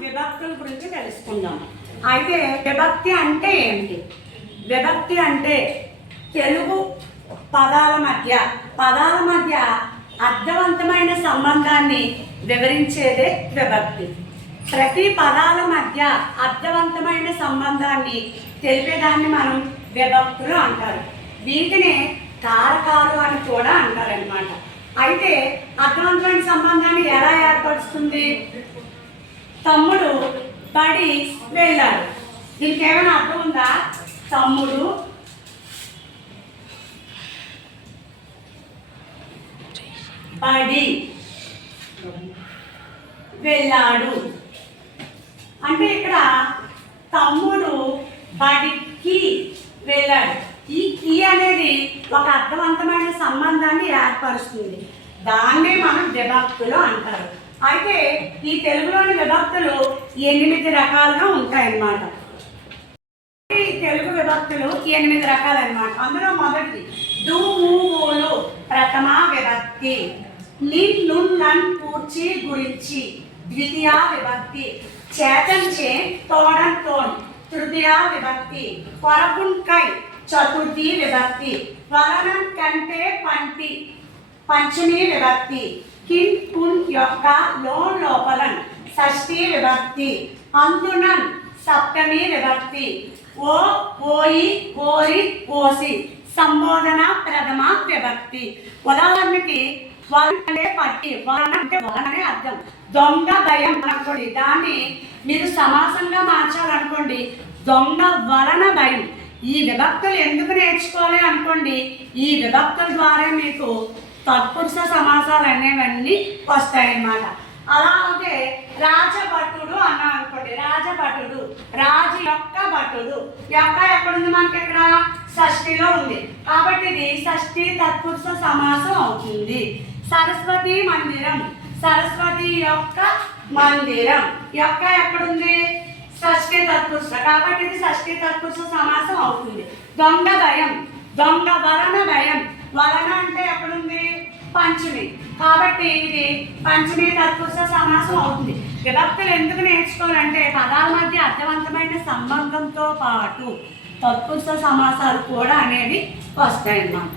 విభక్తుల గురించి తెలుసుకుందాం. అయితే విభక్తి అంటే ఏంటి? విభక్తి అంటే తెలుగు పదాల మధ్య అర్థవంతమైన సంబంధాన్ని వివరించేదే విభక్తి. ప్రతి పదాల మధ్య అర్థవంతమైన సంబంధాన్ని తెలిపేదాన్ని మనం విభక్తులు అంటారు. వీటిని కారకాలు అని కూడా అంటారనమాట. అయితే అర్థవంతమైన సంబంధాన్ని ఎలా ఏర్పరుస్తుంది? తమ్ముడు బడి వెళ్ళాడు. దీనికి ఏమైనా అర్థం ఉందా? తమ్ముడు బడి వెళ్ళాడు అంటే ఇక్కడ తమ్ముడు బడికి వెళ్ళాడు. ఈ కీ అనేది ఒక అర్థవంతమైన సంబంధాన్ని ఏర్పరుస్తుంది. దాన్నే మనం విభక్తులు అంటారు. అయితే ఈ తెలుగులోని విభక్తులు 8 రకాలుగా ఉంటాయన్నమాట. ఈ తెలుగు విభక్తులు 8 రకాలన్నమాట. అందులో మొదటిది డు ము ఊలు ప్రథమ విభక్తి. నిన్ నున్ నన్ పూర్చి గురించి ద్వితీయ విభక్తి. చేతన్ చే తోడన్ తోన్ తృతీయ విభక్తి. కొరపున్ కై చతుర్థి విభక్తి. వలనం కంటే పంటి పంచమి విభక్తి. కిన్ కున్ యొక్క లోన్ లోపలన్ షష్ఠి విభక్తి. అందునన్ సప్తమి విభక్తి. ఓ ఓయి ఓరి ఓసి సంబోధన ప్రథమ విభక్తి. ఉదాహరణకి వలన అంటే పట్టి, వలన అంటే వలన అనే అర్థం. దొంగ భయం అనుకోండి, దాన్ని మీరు సమాసంగా మార్చాలనుకోండి దొంగ వలన భయం. ఈ విభక్తులు ఎందుకు నేర్చుకోవాలి అనుకోండి, ఈ విభక్తుల ద్వారా మీకు తత్పురుష సమాసాలు అనేవన్నీ వస్తాయన్నమాట. అలాగే రాజభటుడు అన్నా అనుకోండి, రాజభటుడు రాజు యొక్క భటుడు. యొక్క ఎక్కడుంది? మనకి ఇక్కడ షష్ఠిలో ఉంది కాబట్టి ఇది షష్ఠి తత్పురుష సమాసం అవుతుంది. సరస్వతి మందిరం సరస్వతి యొక్క మందిరం. యొక్క ఎక్కడుంది? షష్ఠి తత్పురుష కాబట్టి ఇది షష్ఠి తత్పురుష సమాసం అవుతుంది. దొంగ భయం దొంగ వలన భయం. వలన అంటే ఎక్కడుంది? పంచమి కాబట్టి ఇది పంచమి తత్పురుష సమాసం అవుతుంది. విభక్తులు ఎందుకు నేర్చుకోవాలంటే పదాల మధ్య అర్థవంతమైన సంబంధంతో పాటు తత్పురుష సమాసాలు కూడా అనేవి వస్తాయన్నమాట.